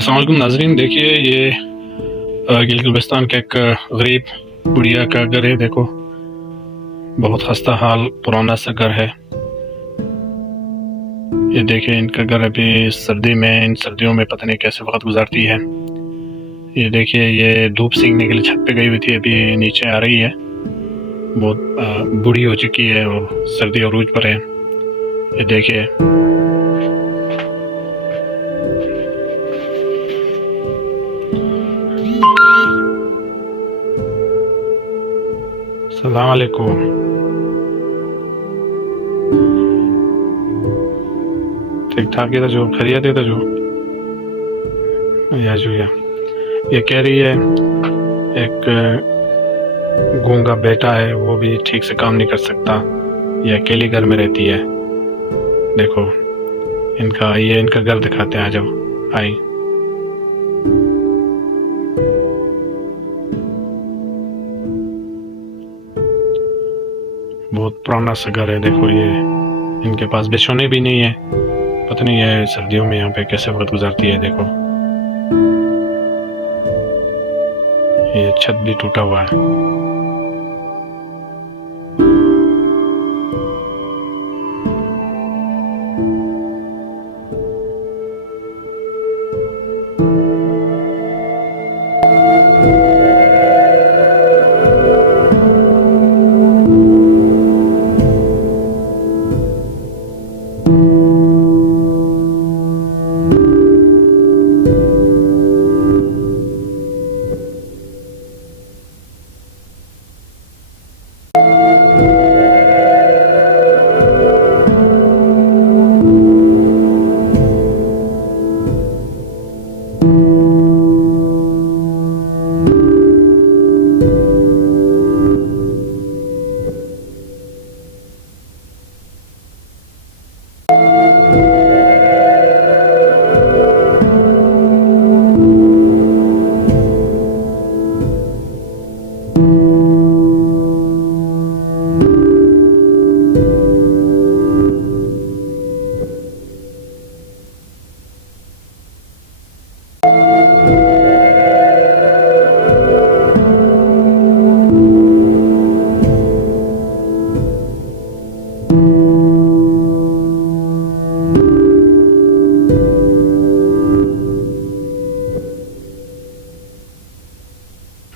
अस्सलाम वालेकुम नाज़रीन। देखिए ये गिलगित-बल्तिस्तान का एक गरीब बुढ़िया का घर है। देखो बहुत खस्ता हाल पुराना सा घर है। ये देखिए इनका घर अभी इन सर्दियों में पता नहीं कैसे वक्त गुजारती है। ये देखिए ये धूप सेकने के लिए छत पे गई हुई थी, अभी नीचे आ रही है। बहुत बूढ़ी हो चुकी है और सर्दी अरूज पर है। ये देखिए अस्सलाम वालेकुम। ठीक ठाक है जो खैरियत है जो या जो ये कह रही है एक गूंगा बेटा है, वो भी ठीक से काम नहीं कर सकता। ये अकेली घर में रहती है। देखो इनका घर दिखाते हैं, आ जाओ आई। बहुत पुराना सा घर है। देखो ये इनके पास बिछौने भी नहीं है। पता नहीं है सर्दियों में यहाँ पे कैसे वक्त गुजारती है। देखो ये छत भी टूटा हुआ है।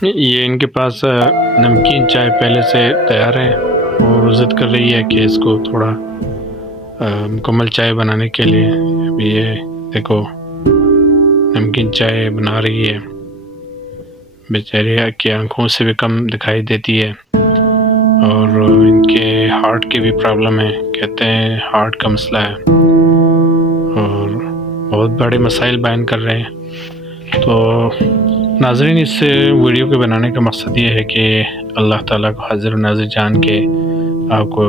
ये इनके पास नमकीन चाय पहले से तैयार है और जिद कर रही है कि इसको थोड़ा मुकम्मल चाय बनाने के लिए। अभी ये देखो नमकीन चाय बना रही है। बेचारी की आंखों से भी कम दिखाई देती है और इनके हार्ट की भी प्रॉब्लम है। कहते हैं हार्ट का मसला है और बहुत बड़े मसाइल बयान कर रहे हैं। तो नाज़रीन, इस वीडियो के बनाने का मकसद ये है कि अल्लाह ताला को हाजिर नाज़िर जान के आपको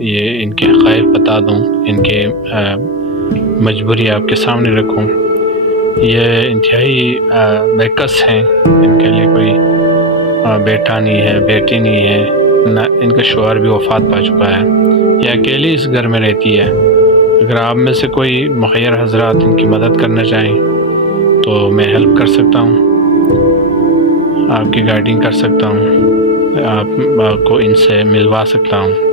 ये इनके हक़ाइक़ बता दूँ, इनके मजबूरी आपके सामने रखूँ। ये इंतहाई बेकस हैं। इनके लिए कोई बेटा नहीं है, बेटी नहीं है, ना इनका शौहर भी वफ़ात पा चुका है। ये अकेली इस घर में रहती है। अगर आप में से कोई मुख़य्यर हज़रात इनकी मदद करना चाहें तो मैं हेल्प कर सकता हूँ, आपकी गाइडिंग कर सकता हूँ, आपको इनसे मिलवा सकता हूँ।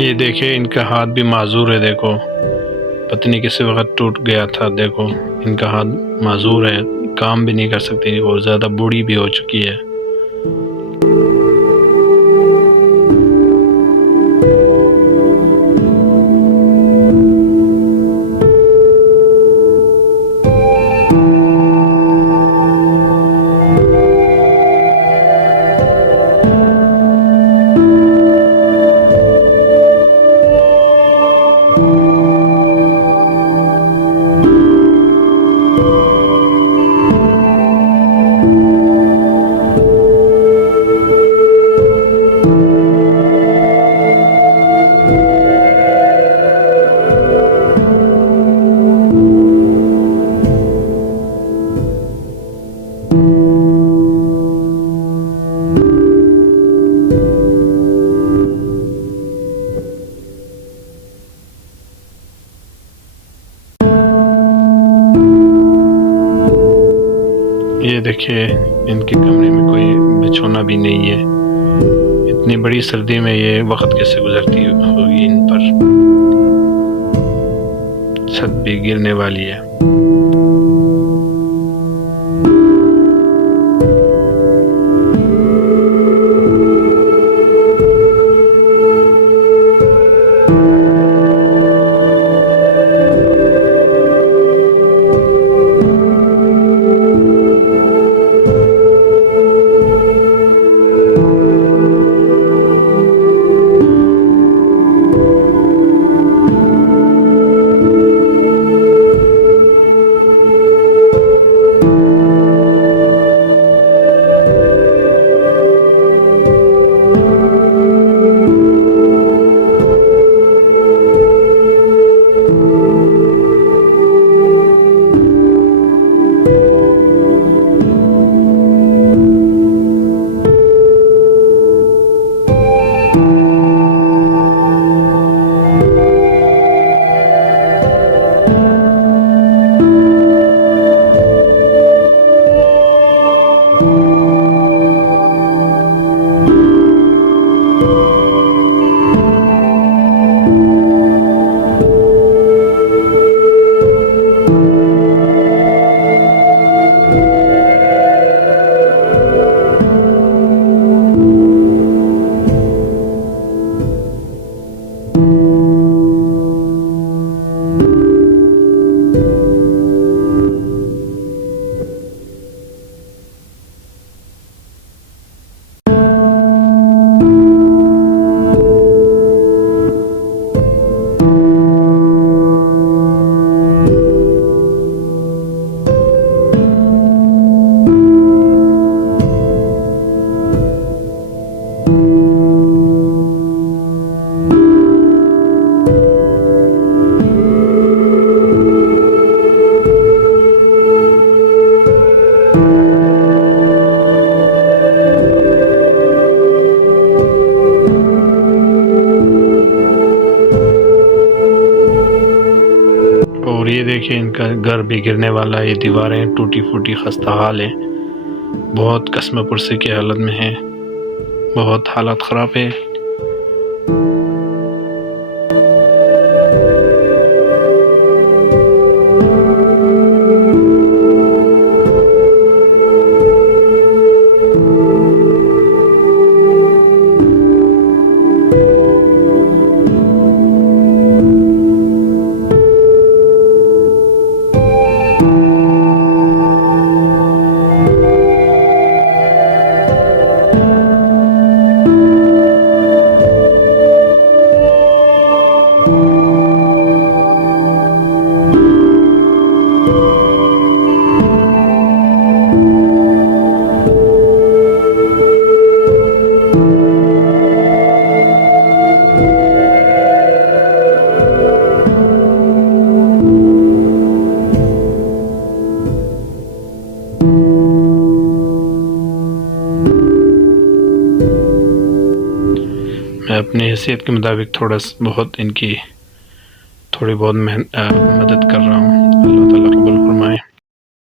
ये देखिए इनका हाथ भी माजूर है, देखो पत्नी किसी वक्त टूट गया था। देखो इनका हाथ माजूर है, काम भी नहीं कर सकती और ज़्यादा बूढ़ी भी हो चुकी है। ये देखिए इनके कमरे में कोई बिछौना भी नहीं है। इतनी बड़ी सर्दी में ये वक्त कैसे गुजरती होगी इन पर। छत भी गिरने वाली है। देखिए इनका घर भी गिरने वाला है, ये दीवारें टूटी फूटी खस्ता हाल है, बहुत कसम पुरसी की हालत में है, बहुत हालत ख़राब है। मैं अपनी हैसियत के मुताबिक थोड़ा बहुत इनकी थोड़ी बहुत मदद कर रहा हूँ। अल्लाह ताला कबूल